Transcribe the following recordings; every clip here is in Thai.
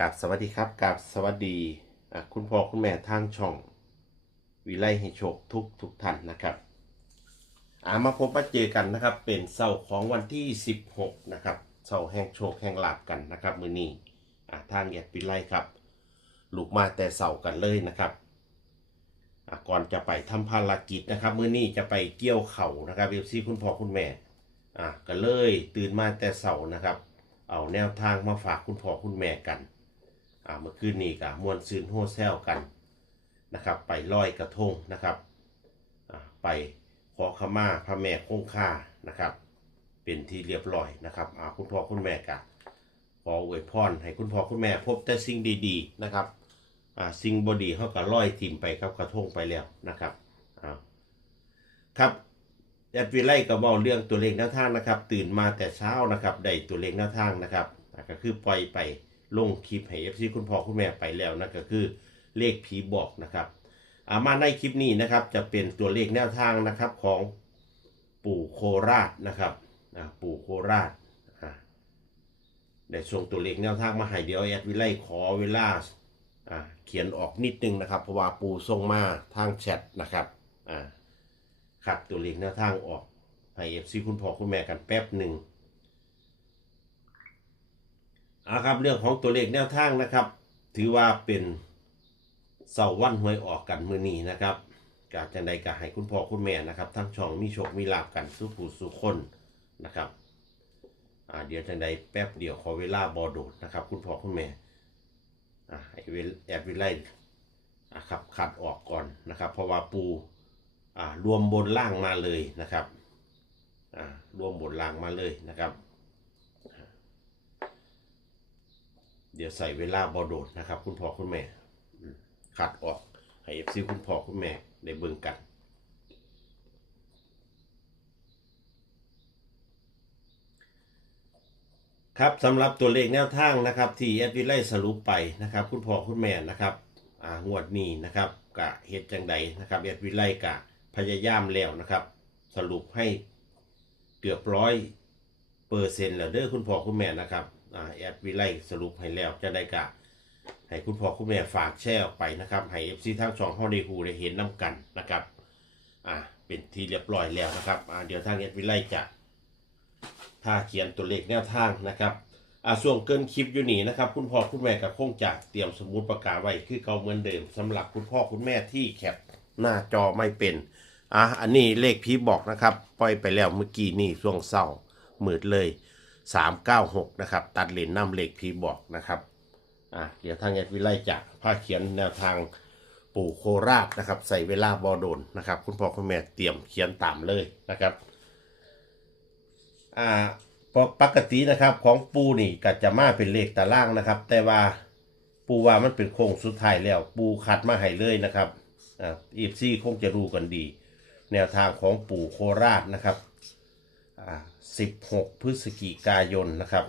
กับสวัสดีครับกับสวัสดีคุณพ่อคุณแม่ทางช่อง วิไลให้โชคทุกทุกท่านนะครับอามาพบมาเจอกันนะครับ เป็นเสาร์ของวันที่ 16 นะครับเสาร์แห่งโชคแห่งลาบกันนะครับมือนี้อ่าทางแยกวิไลครับลูกมาแต่เสาร์กันเลยนะครับก่อนจะไปทำภารกิจนะครับมือนี้จะไปเกี่ยวเข่านะครับเอฟซีคุณพ่อคุณแม่อะก็เลยตื่นมาแต่เสาร์นะครับ เอาแนวทางมาฝากคุณพ่อคุณแม่กัน อ่าเมื่อคืนนี้ก็มวนซืนโฮแซลกันนะครับ ไปลอยกระทงนะครับอ่าไปขอขมาพระแม่คงคานะครับ เป็นที่เรียบร้อยนะครับคุณพ่อคุณแม่ก็ขออวยพรให้คุณพ่อคุณแม่พบแต่สิ่งดีๆนะครับอ่าสิ่งบดีเขาก็ลอยทิมไปครับกระทงไปแล้วนะครับอ่าครับแอดวิไลก็เว้าเรื่องตัวเลขแนวทางนะครับ ตื่นมาแต่เช้านะครับได้ตัวเลขแนวทางนะครับอ่าก็คือปล่อยไป ลงคลิปให้ FC คุณพ่อคุณแม่ไปแล้วนั่นก็คือเลขผีบอกนะครับอามาในคลิปนี้นะครับจะเป็นตัวเลขแนวทางนะครับของปู่โคราชนะครับปู่โคราชได้ส่งตัวเลขแนวทางมาให้เดี๋ยวแอดวิไลขอเวลาเขียนออกนิดนึงนะครับ เพราะว่าปู่ส่งมาทางแชทนะครับครับตัวเลขแนวทางออกให้ FC คุณพ่อคุณแม่กันแป๊บหนึ่ง อาครับเรื่องของตัวเลขแนวทางนะครับ ถือว่าเป็นเสาร์วันหวยออกกันมือนี้นะครับกาจังใดกาให้คุณพ่อคุณแม่นะครับ ทั้งช่องมีโชคมีลาบกันสุผู้สุคนนะครับอ่าเดี๋ยวจังใดแป๊บเดียวขอเวลาบอโดดนะครับ คุณพ่อคุณแม่อ่าให้เวลแอดวิไลอะครับขัดออกก่อนนะครับ เพราะว่าปูอ่ารวมบนล่างมาเลยนะครับอ่ารวมบนล่างมาเลยนะครับ เดี๋ยวใส่เวลาบอโดดนะครับ คุณพ่อคุณแม่ขัดออกให้เอฟซีคุณพ่อคุณแม่ได้เบิ่งกันครับสำหรับตัวเลขแนวทางนะครับ ที่แอดวิไลสรุปไปนะครับ คุณพ่อคุณแม่นะครับอ่างวดนี้นะครับกะเฮ็ดจังใดนะครับแอดวิไลกะพยายามแล้วนะครับ สรุปให้เกือบร้อยเปอร์เซ็นต์แล้วเด้อคุณพ่อคุณแม่นะครับ แอดวิไลสรุปให้แล้วจะได้กะให้คุณพ่อคุณแม่ฝากแชร์ออกไปนะครับ ให้เอฟซีทั้งสองห้องได้ฮูได้เห็นน้กันนะครับ อ่าเป็นที่เรียบร้อยแล้วนะครับอ่าเดี๋ยวทางแอดวิไลจะถ้าเขียนตัวเลขแนวทางนะครับอ่าส่วนเกินคลิปอยู่นี่นะครับ คุณพ่อคุณแม่ก็คงจะเตรียมสมุดประกาศไว้คือเก่าเหมือนเดิมสำหรับคุณพ่อคุณแม่ที่แคปหน้าจอไม่เป็นอะอันนี้เลขพีบอกนะครับ ปล่อยไปแล้วเมื่อกี้นี่ช่วงเศร้ามืดเลย 396 นะครับ ตัดเลนน้ำเหลขพีบอกนะครับอะเดี๋ยวทางแอดวิไลจะพาเขียนแนวทางปู่โคราชนะครับ ใส่เวลาบอโดนนะครับ คุณพ่อคุณแม่เตรียมเขียนตามเลยนะครับอ่าปกปกตินะครับของปูนี่ก็จะมาเป็นเลขตารางนะครับ แต่ว่าปูว่ามันเป็นโค้งสุดท้ายแล้ว ปูคัดมาให้เลยนะครับอ่าอีฟซี่คงจะรู้กันดี แนวทางของปู่โคราชนะครับ 16 พฤศจิกายนนะครับ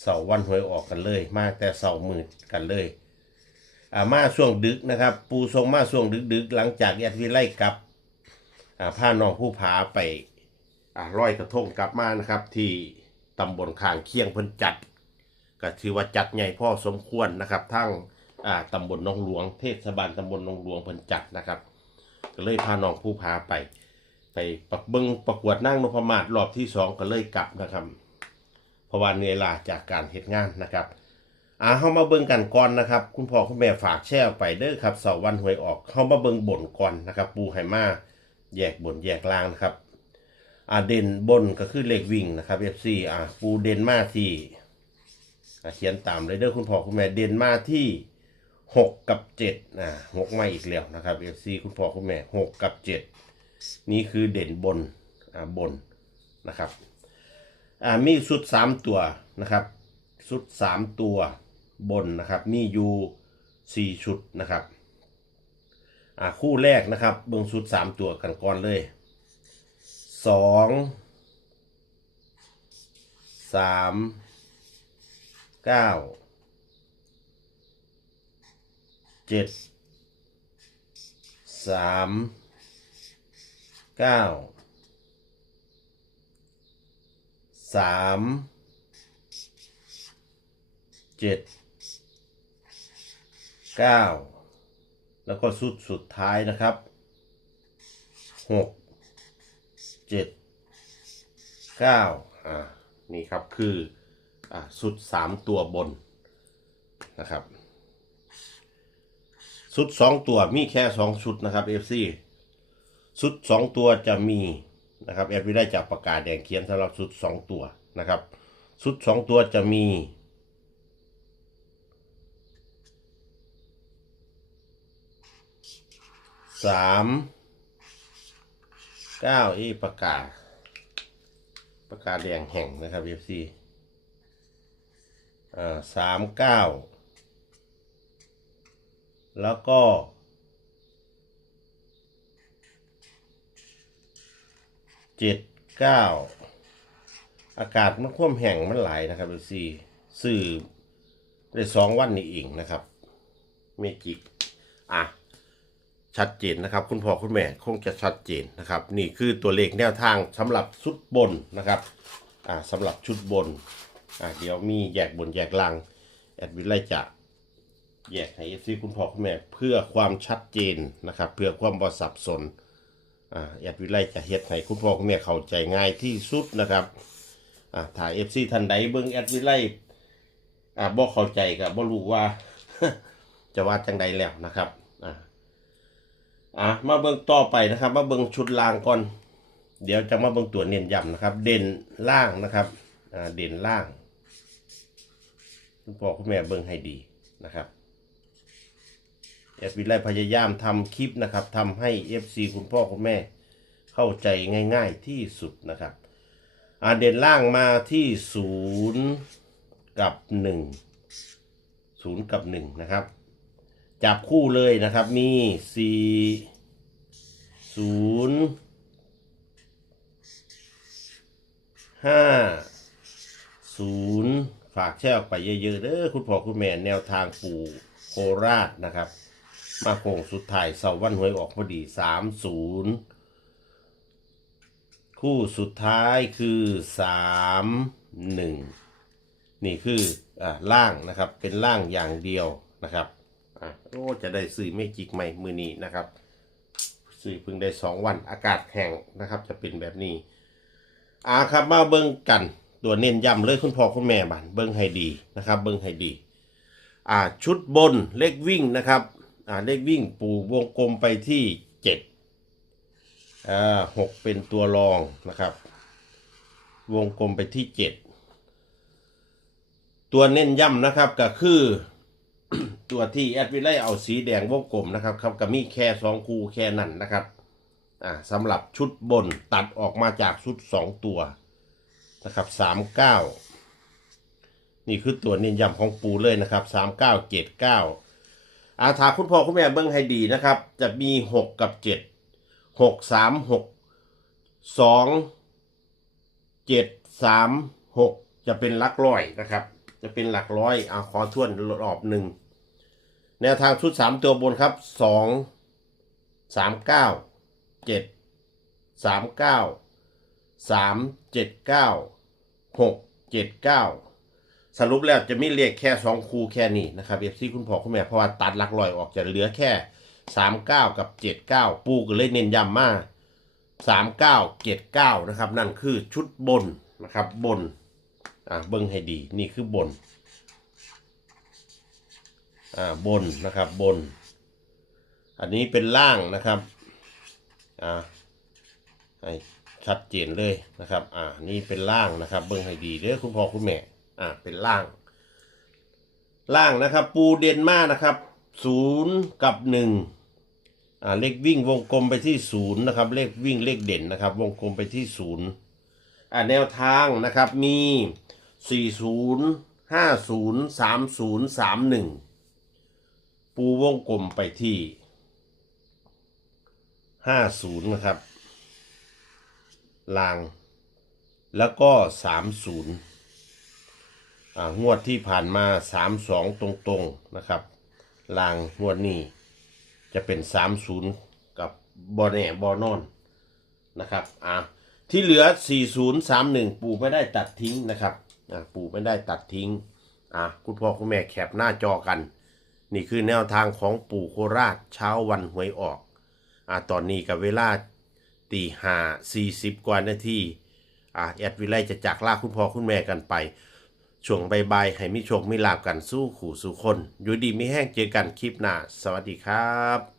เสาร์วันหวยออกกันเลย มาแต่เสาร์มืดกันเลยอ่ามาช่วงดึกนะครับ ปูทรงมาช่วงดึกดึกหลังจากแอดวิไลกลับอ่าพาน้องผู้ผาไปอ่าร้อยกระทงกลับมานะครับ ที่ตำบลข้างเคียงเพิ่นจัด ก็ถือว่าจัดใหญ่พ่อสมควรนะครับ ทั้งอ่าตำบลหนองหลวงเทศบาลตำบลหนองหลวงเพิ่นจัดนะครับ ก็เลยพาน้องผู้ผาไป ไปปักเบิงประกวดนั่งนพมาศรอบที่สองก็เลยกลับนะครับเพราะว่าเนื่อยล้าจากการเหตุงานนะครับอ่าเข้ามาเบิ่งกันก่อนนะครับ คุณพ่อคุณแม่ฝากแชร์ไปเด้อครับเสาร์วันหวยออกเข้ามาเบิ่งบนก่อนนะครับ ปูไหมาแยกบนแยกล่างนะครับอ่าเด่นบนก็คือเลขวิ่งนะครับ FC อ่าปูเด่นมาที่เขียนตามเลยเด้อคุณพ่อคุณแม่เด่นมาที่หกกับเจ็ดอ่าหกมาอีกแล้วนะครับ FC คุณพ่อคุณแม่หกกับเจ็ด นี่คือเด่นบนอ่าบนนะครับอ่ามีชุดสามตัวนะครับชุดสามตัวบนนะครับมีอยู่สี่ชุดนะครับอ่าคู่แรกนะครับเบิ่งชุดสามตัวกันก่อนเลยสองสามเก้าเจ็ดสาม เก้าสามเจ็ดเก้าแล้วก็สุดสุดท้ายนะครับหกเจ็ดเก้าอ่านี่ครับคืออ่าสุดสามตัวบนนะครับ สุดสองตัวมีแค่สองชุดนะครับ FC ชุดสองตัวจะมีนะครับแอดวิได้จากประกาศแดงเขียนสำหรับชุดสองตัวนะครับชุดสองตัวจะมีสามเก้าอีประกาศ ประกาศแดงแห่งนะครับ FC อ่าสามเก้าแล้วก็ เจ็ดเก้าอากาศมันคว่ำแห้งมันไหลนะครับดูสิสื่อได้สองวันนี้เองนะครับ เมจิก อะ ชัดเจนนะครับ คุณพ่อคุณแม่คงจะชัดเจนนะครับ นี่คือตัวเลขแนวทางสำหรับชุดบนนะครับ อ่าสำหรับชุดบน อ่าเดี๋ยวมีแยกบนแยกล่าง แอดวินไลจะแยกให้เอฟซีคุณพ่อคุณแม่เพื่อความชัดเจนนะครับ เพื่อความบ่สับสน อ่าแอดวิไลจะเฮ็ดให้คุณพ่อคุณแม่เข้าใจง่ายที่สุดนะครับอ่าถ้า FC ท่านใดเบิ่งแอดวิไลอ่าบ่เข้าใจก็บ่รู้ว่า จะว่าจังใดแล้วนะครับอ่าอะมาเบิ่งต่อไปนะครับ มาเบิ่งชุดล่างก่อน เดี๋ยวจะมาเบิ่งตัวเน้นย้ำนะครับ เด่นล่างนะครับอ่าเด่นล่างคุณพ่อคุณแม่เบิ่งให้ดีนะครับ แอดวิไลพยายามทำคลิปนะครับทำให้ FC คุณพ่อคุณแม่เข้าใจง่ายๆที่สุดนะครับอ่าเด่นล่างมาที่ศูนย์กับหนึ่งศูนย์กับหนึ่งนะครับ จับคู่เลยนะครับมีสี่ศูนย์ห้าศูนย์ฝากแชร์ออกไปเยอะๆเด้อคุณพ่อคุณแม่แนวทางปู่โคราชนะครับ มาโค้งสุดท้ายเสาร์วันหวยออกพอดีสามศูนย์คู่สุดท้ายคือสามหนึ่งนี่คืออ่าล่างนะครับเป็นล่างอย่างเดียวนะครับอะโอ้จะได้ซื้อไม่จิกใหม่มือนี้นะครับซื้อเพิ่งได้สองวันอากาศแห้งนะครับ จะเป็นแบบนี้อ่าครับมาเบิ้งกันตัวเน้นย้ำเลยคุณพ่อคุณแม่บันเบิ้งให้ดีนะครับ เบิ้งให้ดีอ่าชุดบนเลขวิ่งนะครับ อ่าเลขวิ่งปูวงกลมไปที่เจ็ดอ่าหกเป็นตัวรองนะครับ วงกลมไปที่เจ็ดตัวเน้นย้ำนะครับก็คือตัวที่แอดวิไลเอาสีแดงวงกลมนะครับครับก็มีแค่สองคูแค่นั้นนะครับอ่าสำหรับชุดบนตัดออกมาจากชุดสองตัวนะครับสามเก้านี่คือตัวเน้นย้ำของปูเลยนะครับสามเก้าเจ็ดเก้า อาถาคุณพ่อคุณแม่เบิ้งให้ดีนะครับ จะมีหกกับเจ็ดหกสามหกสองเจ็ดสามหกจะเป็นหลักร้อยนะครับ จะเป็นหลักร้อยเอาขอทวนรอบหนึ่งแนวทางชุดสามตัวบนครับสองสามเก้าเจ็ดสามเก้าสามเจ็ดเก้าหกเจ็ดเก้า สรุปแล้วจะมีเลขแค่สองคูแค่นี้นะครับเอฟซีคุณพ่อคุณแม่เพราะว่าตัดหลักลอยออกจะเหลือแค่สามเก้ากับเจ็ดเก้าปูก็เลยเน้นย้ำมาสามเก้าเจ็ดเก้านะครับ นั่นคือชุดบนนะครับบนอ่าเบิ้งให้ดีนี่คือบนอ่าบนนะครับบน อันนี้เป็นล่างนะครับอ่าให้ชัดเจนเลยนะครับ อ่า นี่เป็นล่างนะครับ เบิ้งให้ดีเด้อคุณพ่อคุณแม่ อ่าเป็นล่าง ล่างนะครับ ปูเดนมานะครับศูนย์กับหนึ่งอ่าเลขวิ่งวงกลมไปที่ศูนย์นะครับเลขวิ่งเลขเด่นนะครับ วงกลมไปที่ศูนย์อ่าแนวทางนะครับมีสี่ศูนย์ห้าศูนย์สามศูนย์สามหนึ่งปูวงกลมไปที่ห้าศูนย์นะครับลาง แล้วก็สามศูนย์ งวดที่ผ่านมาสามสองตรงๆนะครับลางงวดนี้จะเป็นสามศูนย์กับบอแน่บอนอนนะครับอ่าที่เหลือสี่ศูนย์สามหนึ่งปู่ไม่ได้ตัดทิ้งนะครับอ่าปู่ไม่ได้ตัดทิ้งอ่าคุณพ่อคุณแม่แคปหน้าจอกัน นี่คือแนวทางของปู่โคราชเช้าวันหวยออกอ่าตอนนี้กับเวลาตีห้าสี่สิบกว่านาทีอ่าแอดวิไลจะจากลาคุณพ่อคุณแม่กันไป ช่วงใบายๆให้มีโชคมีลาบกันสู้ขู่สู่คน อยู่ดีไม่แห้งเจอกันคลิปหน้า สวัสดีครับ